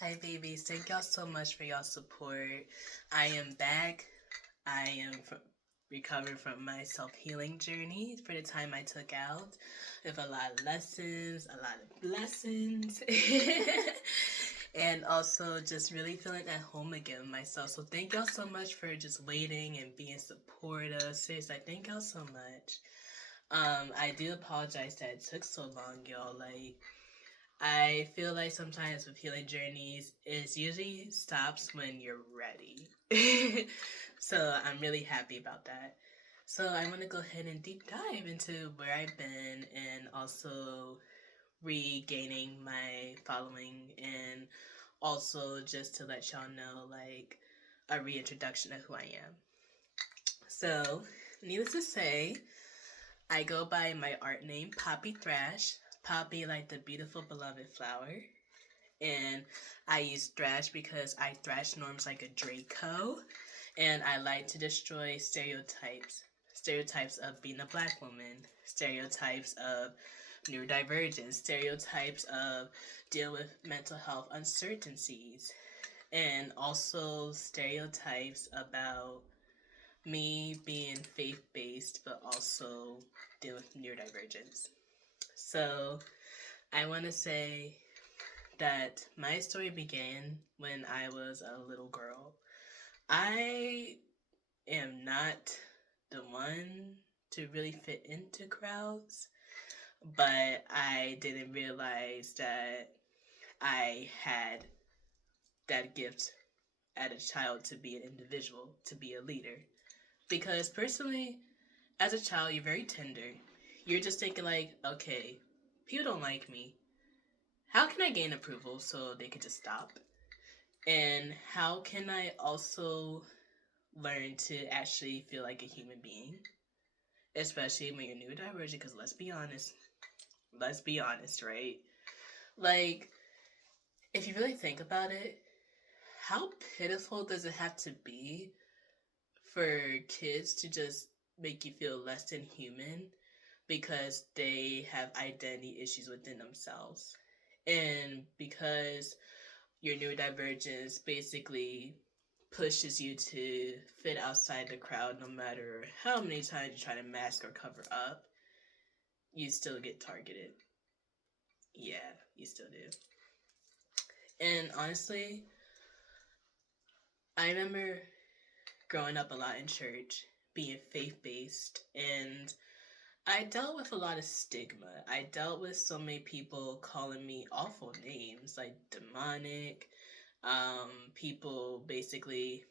Hi, babies. Thank y'all so much for y'all support. I am back. I am recovering from my self healing journey for the time I took out with a lot of lessons, a lot of blessings, and also just really feeling at home again with myself. So, thank y'all so much for just waiting and being supportive. Seriously, I thank y'all so much. I do apologize that it took so long, y'all. I feel like sometimes with healing journeys, it usually stops when you're ready. So I'm really happy about that. So I want to go ahead and deep dive into where I've been and also regaining my following and also just to let y'all know like a reintroduction of who I am. So, needless to say, I go by my art name, Poppi Thrash. Poppy, like the beautiful beloved flower. And I use thrash because I thrash norms like a Draco. And I like to destroy stereotypes. Stereotypes of being a black woman. Stereotypes of neurodivergent. Stereotypes of deal with mental health uncertainties. And also stereotypes about me being faith-based but also deal with neurodivergence. So I want to say that my story began when I was a little girl. I am not the one to really fit into crowds, but I didn't realize that I had that gift as a child to be an individual, to be a leader. Because personally, as a child, you're very tender. You're just thinking, like, okay, people don't like me. How can I gain approval so they could just stop? And how can I also learn to actually feel like a human being? Especially when you're neurodivergent, because let's be honest, right? Like, if you really think about it, how pitiful does it have to be for kids to just make you feel less than human because they have identity issues within themselves? And because your neurodivergence basically pushes you to fit outside the crowd no matter how many times you try to mask or cover up, you still get targeted. Yeah, you still do. And honestly, I remember growing up a lot in church, being faith based, and I dealt with a lot of stigma. I dealt with so many people calling me awful names like demonic, people basically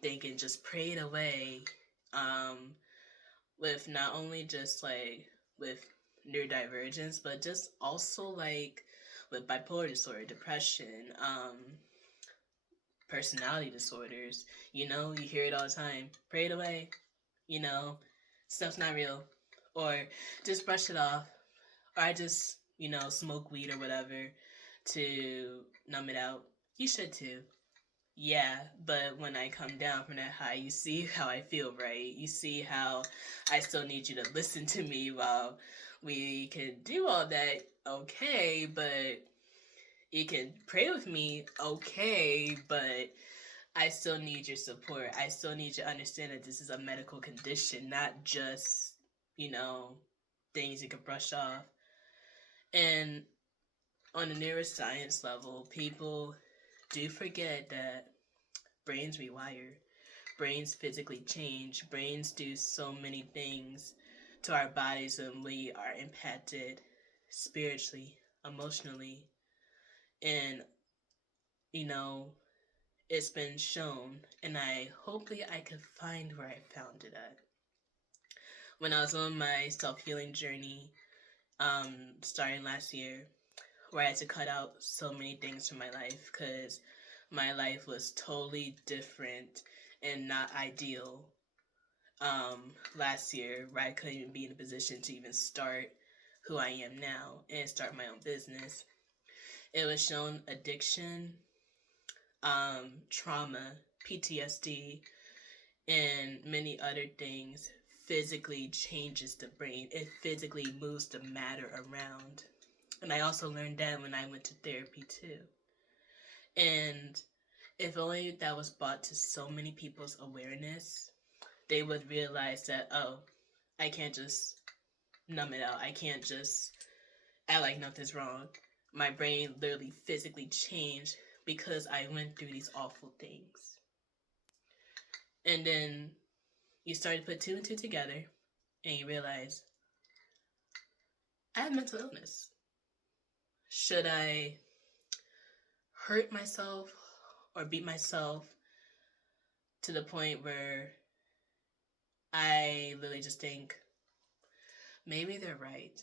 thinking just pray it away, um, with not only just like with neurodivergence, but just also like with bipolar disorder, depression, personality disorders. You hear it all the time. Pray it away. You know, stuff's not real, or just brush it off, or I just smoke weed or whatever to numb it out. You should too. Yeah, but when I come down from that high, you see how I feel, right? You see how I still need you to listen to me while we can do all that, okay, but you can pray with me, okay, but I still need your support. I still need you to understand that this is a medical condition, not just, you know, things you can brush off. And on the neuroscience level, people do forget that brains rewire. Brains physically change. Brains do so many things to our bodies when we are impacted spiritually, emotionally, and you know, it's been shown, and hopefully I could find where I found it at. When I was on my self healing journey, starting last year, where I had to cut out so many things from my life because my life was totally different and not ideal. Last year, where I couldn't even be in a position to even start who I am now and start my own business. It was shown addiction, trauma, PTSD, and many other things physically changes the brain. It physically moves the matter around. And I also learned that when I went to therapy too. And if only that was brought to so many people's awareness, they would realize that, oh, I can't just numb it out. I can't just act like nothing's wrong. My brain literally physically changed because I went through these awful things. And then you start to put two and two together and you realize, I have mental illness. Should I hurt myself or beat myself to the point where I literally just think, maybe they're right?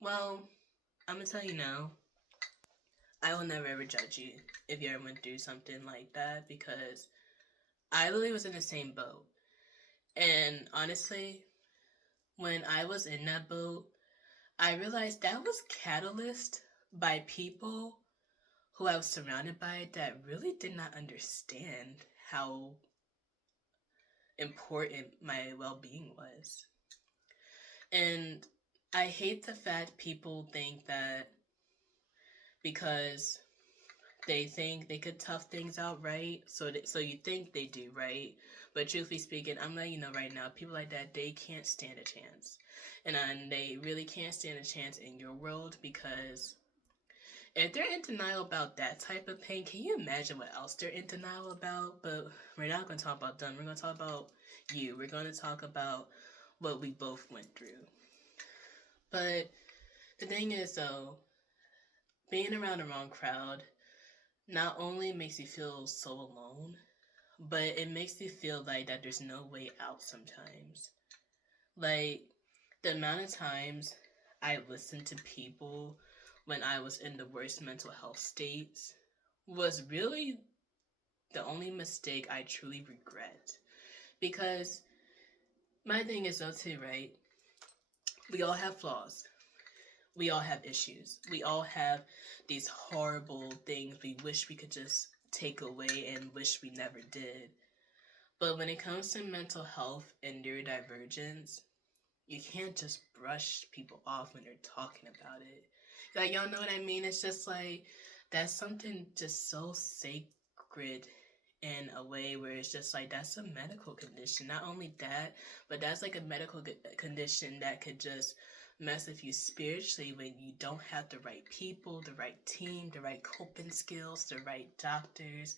Well, I'm going to tell you now, I will never ever judge you if you ever went through something like that, because I literally was in the same boat. And honestly, when I was in that boat, I realized that was catalyzed by people who I was surrounded by that really did not understand how important my well-being was. And I hate the fact people think that because they think they could tough things out, right? So you think they do, right? But truthfully speaking, I'm letting you know right now, people like that, they can't stand a chance. And they really can't stand a chance in your world, because if they're in denial about that type of pain, can you imagine what else they're in denial about? But we're not going to talk about them. We're going to talk about you. We're going to talk about what we both went through. But the thing is, though, being around the wrong crowd not only makes you feel so alone, but it makes you feel like that there's no way out sometimes. Like, the amount of times I listened to people when I was in the worst mental health states was really the only mistake I truly regret. Because my thing is, though, too, right? We all have flaws. We all have issues. We all have these horrible things we wish we could just take away and wish we never did. But when it comes to mental health and neurodivergence, you can't just brush people off when they're talking about it. Like, y'all know what I mean? It's just like, that's something just so sacred in a way where it's just like, that's a medical condition. Not only that, but that's like a medical condition that could just mess with you spiritually when you don't have the right people, the right team, the right coping skills, the right doctors,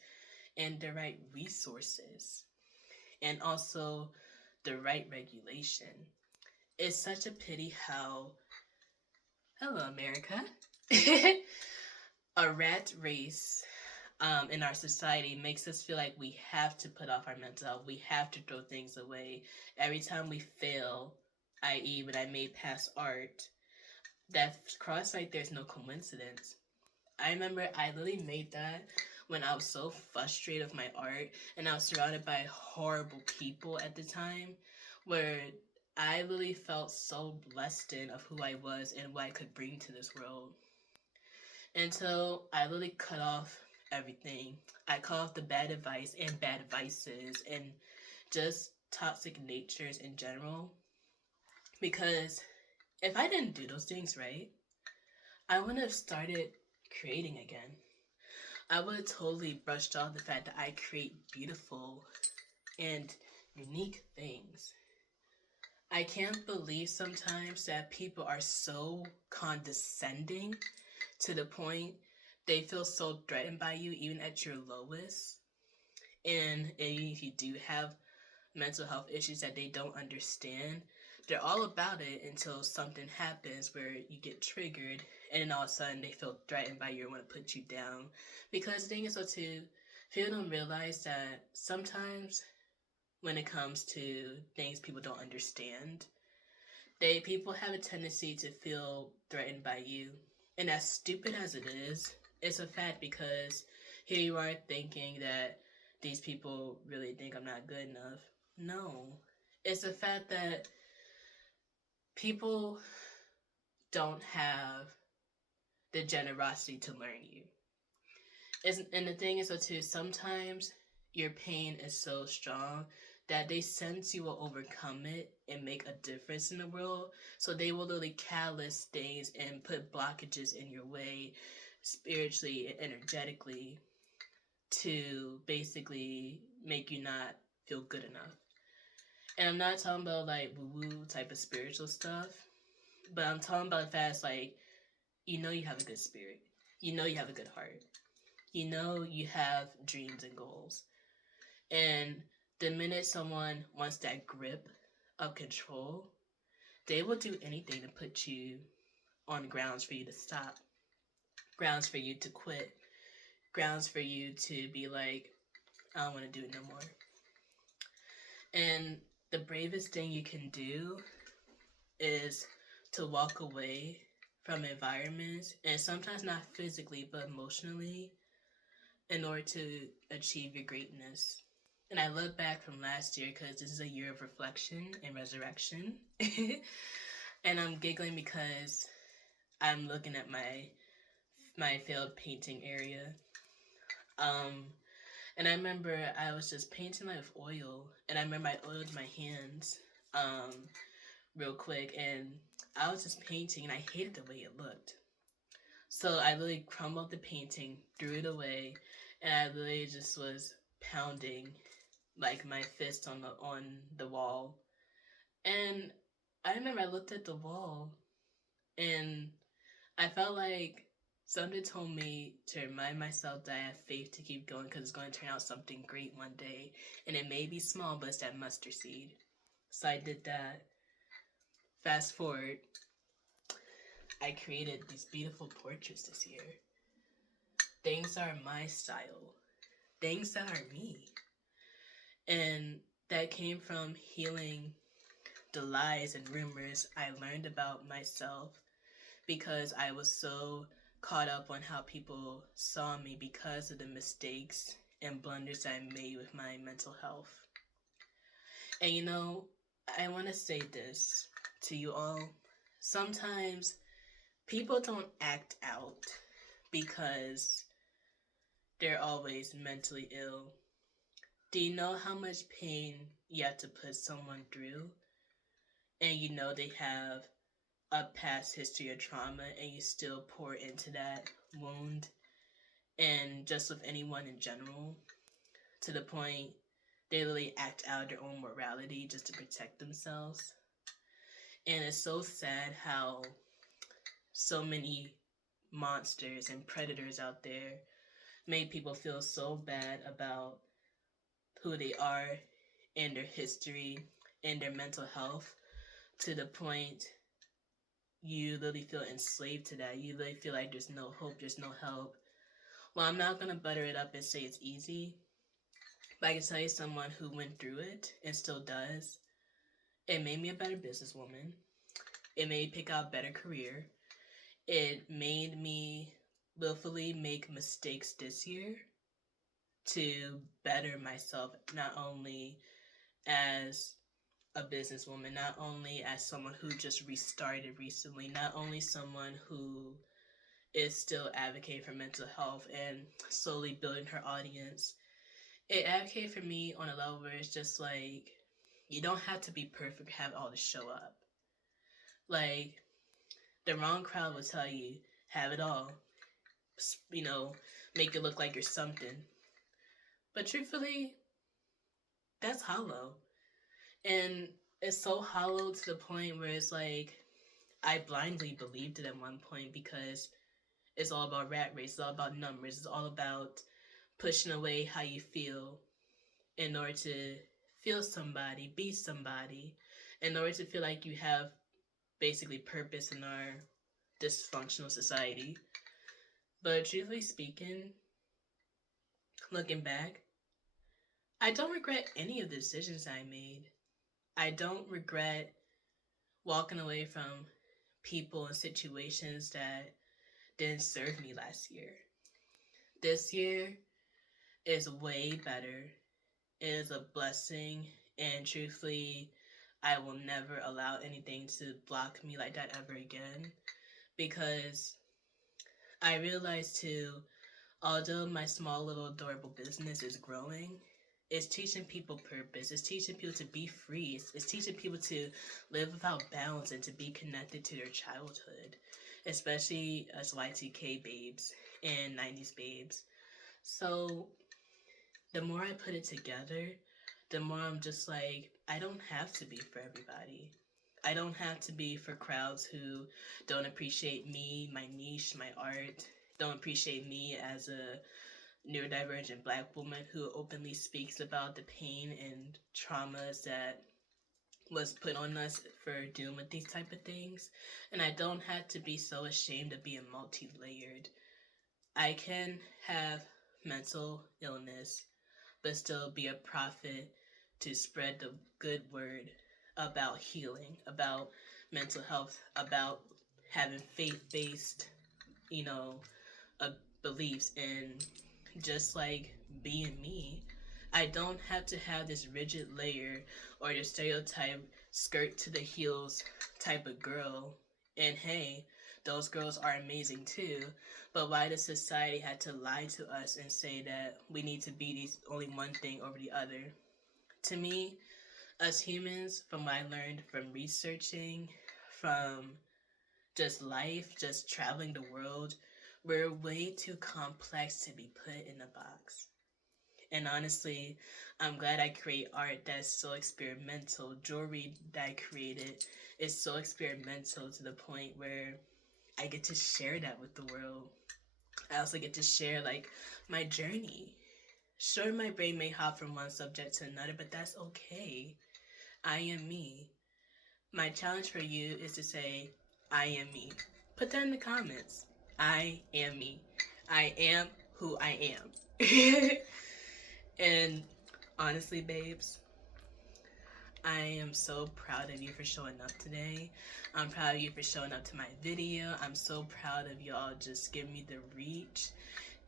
and the right resources, and also the right regulation. It's such a pity how, hello America, a rat race in our society makes us feel like we have to put off our mental health. We have to throw things away. Every time we fail, i.e. when I made past art, that cross like there's no coincidence. I remember I literally made that when I was so frustrated with my art and I was surrounded by horrible people at the time, where I literally felt so blessed of who I was and what I could bring to this world. Until I literally cut off everything. I cut off the bad advice and bad vices and just toxic natures in general. Because if I didn't do those things right, I wouldn't have started creating again. I would have totally brushed off the fact that I create beautiful and unique things. I can't believe sometimes that people are so condescending to the point they feel so threatened by you even at your lowest. And if you do have mental health issues that they don't understand, they're all about it until something happens where you get triggered and then all of a sudden they feel threatened by you and want to put you down. Because the thing is, so too, people don't realize that sometimes when it comes to things people don't understand, people have a tendency to feel threatened by you. And as stupid as it is, it's a fact, because here you are thinking that these people really think I'm not good enough. No. It's a fact that people don't have the generosity to learn you. And the thing is, so too, sometimes your pain is so strong that they sense you will overcome it and make a difference in the world. So they will literally callous things and put blockages in your way spiritually and energetically to basically make you not feel good enough. And I'm not talking about like woo-woo type of spiritual stuff, but I'm talking about the fact like, you know you have a good spirit. You know you have a good heart. You know you have dreams and goals. And the minute someone wants that grip of control, they will do anything to put you on grounds for you to stop, grounds for you to quit, grounds for you to be like, I don't want to do it no more. And the bravest thing you can do is to walk away from environments, and sometimes not physically but emotionally, in order to achieve your greatness. And I look back from last year because this is a year of reflection and resurrection. And I'm giggling because I'm looking at my failed painting area. And I remember I was just painting like with oil, and I remember I oiled my hands real quick, and I was just painting, and I hated the way it looked. So I literally crumbled the painting, threw it away, and I literally just was pounding like my fist on the wall. And I remember I looked at the wall, and I felt like something told me to remind myself that I have faith to keep going because it's going to turn out something great one day. And it may be small, but it's that mustard seed. So I did that. Fast forward, I created these beautiful portraits this year. Things are my style. Things that are me. And that came from healing the lies and rumors I learned about myself because I was so caught up on how people saw me because of the mistakes and blunders I made with my mental health. And you know, I want to say this to you all. Sometimes people don't act out because they're always mentally ill. Do you know how much pain you have to put someone through? And you know they have a past history of trauma, and you still pour into that wound, and just with anyone in general, to the point they literally act out their own morality just to protect themselves. And it's so sad how so many monsters and predators out there make people feel so bad about who they are and their history and their mental health, to the point you literally feel enslaved to that. You literally feel like there's no hope, there's no help. Well, I'm not going to butter it up and say it's easy, but I can tell you someone who went through it and still does. It made me a better businesswoman. It made me pick out a better career. It made me willfully make mistakes this year to better myself, not only as a businesswoman, not only as someone who just restarted recently, not only someone who is still advocating for mental health and slowly building her audience. It advocated for me on a level where it's just like, you don't have to be perfect, have all to show up. Like, the wrong crowd will tell you, have it all. You know, make it look like you're something. But truthfully, that's hollow. And it's so hollow to the point where it's like, I blindly believed it at one point because it's all about rat race, it's all about numbers, it's all about pushing away how you feel in order to feel somebody, be somebody, in order to feel like you have basically purpose in our dysfunctional society. But truthfully speaking, looking back, I don't regret any of the decisions I made. I don't regret walking away from people and situations that didn't serve me last year. This year is way better. It is a blessing, and truthfully, I will never allow anything to block me like that ever again, because I realized too, although my small little adorable business is growing, it's teaching people purpose. It's teaching people to be free. It's teaching people to live without bounds and to be connected to their childhood, especially us Y2K babes and 90s babes. So the more I put it together, the more I'm just like, I don't have to be for everybody. I don't have to be for crowds who don't appreciate me, my niche, my art, don't appreciate me as a neurodivergent black woman who openly speaks about the pain and traumas that was put on us for dealing with these type of things. And I don't have to be so ashamed of being multi-layered. I can have mental illness but still be a prophet to spread the good word about healing, about mental health, about having faith-based, you know, beliefs, and just like being me. I don't have to have this rigid layer or the stereotype skirt to the heels type of girl. And hey, those girls are amazing too. But why does society have to lie to us and say that we need to be these only one thing over the other? To me, us humans, from what I learned from researching, from just life, just traveling the world, we're way too complex to be put in a box. And honestly, I'm glad I create art that's so experimental. Jewelry that I created is so experimental to the point where I get to share that with the world. I also get to share like my journey. Sure, my brain may hop from one subject to another, but that's okay. I am me. My challenge for you is to say, I am me. Put that in the comments. I am me. I am who I am. And honestly, babes, I am so proud of you for showing up today. I'm proud of you for showing up to my video. I'm so proud of y'all just giving me the reach.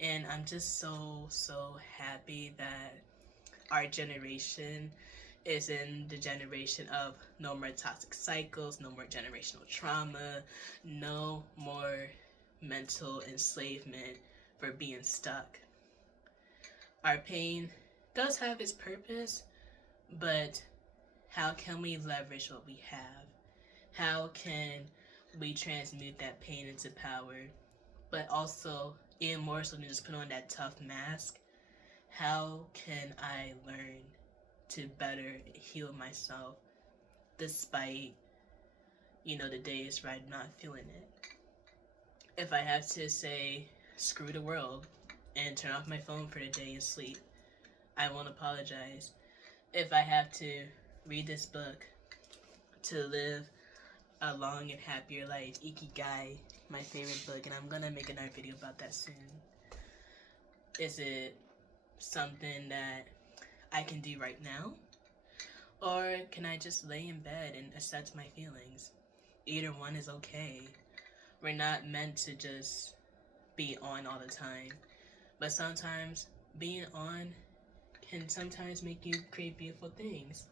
And I'm just so happy that our generation is in the generation of no more toxic cycles, no more generational trauma, no more mental enslavement for being stuck. Our pain does have its purpose, but how can we leverage what we have? How can we transmute that pain into power? But also, even more so than just put on that tough mask, how can I learn to better heal myself despite, the days where I'm not feeling it? If I have to say, screw the world and turn off my phone for the day and sleep, I won't apologize. If I have to read this book to live a long and happier life, Ikigai, my favorite book, and I'm gonna make another video about that soon. Is it something that I can do right now? Or can I just lay in bed and accept my feelings? Either one is okay. We're not meant to just be on all the time. But sometimes being on can sometimes make you create beautiful things.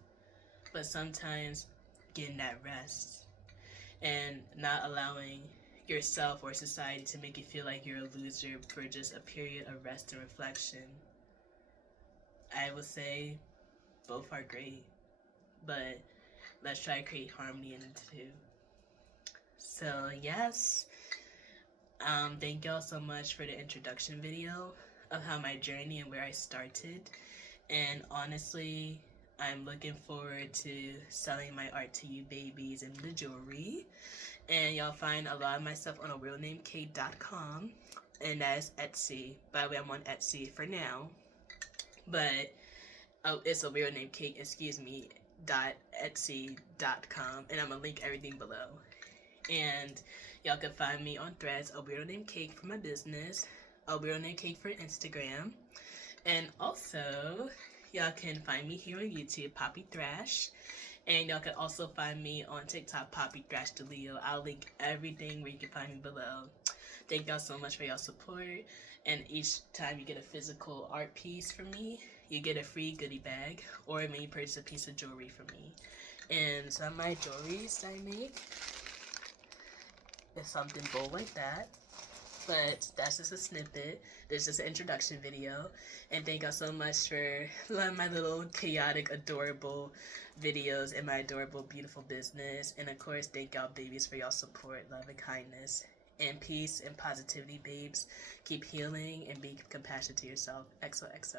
But sometimes getting that rest and not allowing yourself or society to make you feel like you're a loser for just a period of rest and reflection. I would say both are great, but let's try to create harmony in the two. So yes, thank y'all so much for the introduction video of how my journey and where I started. And honestly, I'm looking forward to selling my art to you babies in the jewelry. And y'all find a lot of my stuff on arealnamecake.com, and that is Etsy. By the way, I'm on Etsy for now, but it's a real name cake, .etsy.com, and I'm gonna link everything below. And y'all can find me on Threads, a weirdo named Cake for my business, a weirdo named Cake for Instagram, and also y'all can find me here on YouTube, Poppi Thrash. And y'all can also find me on TikTok, Poppi Thrash DeLeo. I'll link everything where you can find me below. Thank y'all so much for y'all support. And each time you get a physical art piece from me, you get a free goodie bag, or when you purchase a piece of jewelry from me. And some of my jewelries I make is something bold like that. But that's just a snippet. This is just an introduction video. And thank y'all so much for my little chaotic, adorable videos and my adorable, beautiful business. And of course, thank y'all babies for y'all support, love, and kindness. And peace and positivity, babes. Keep healing and be compassionate to yourself. XOXO.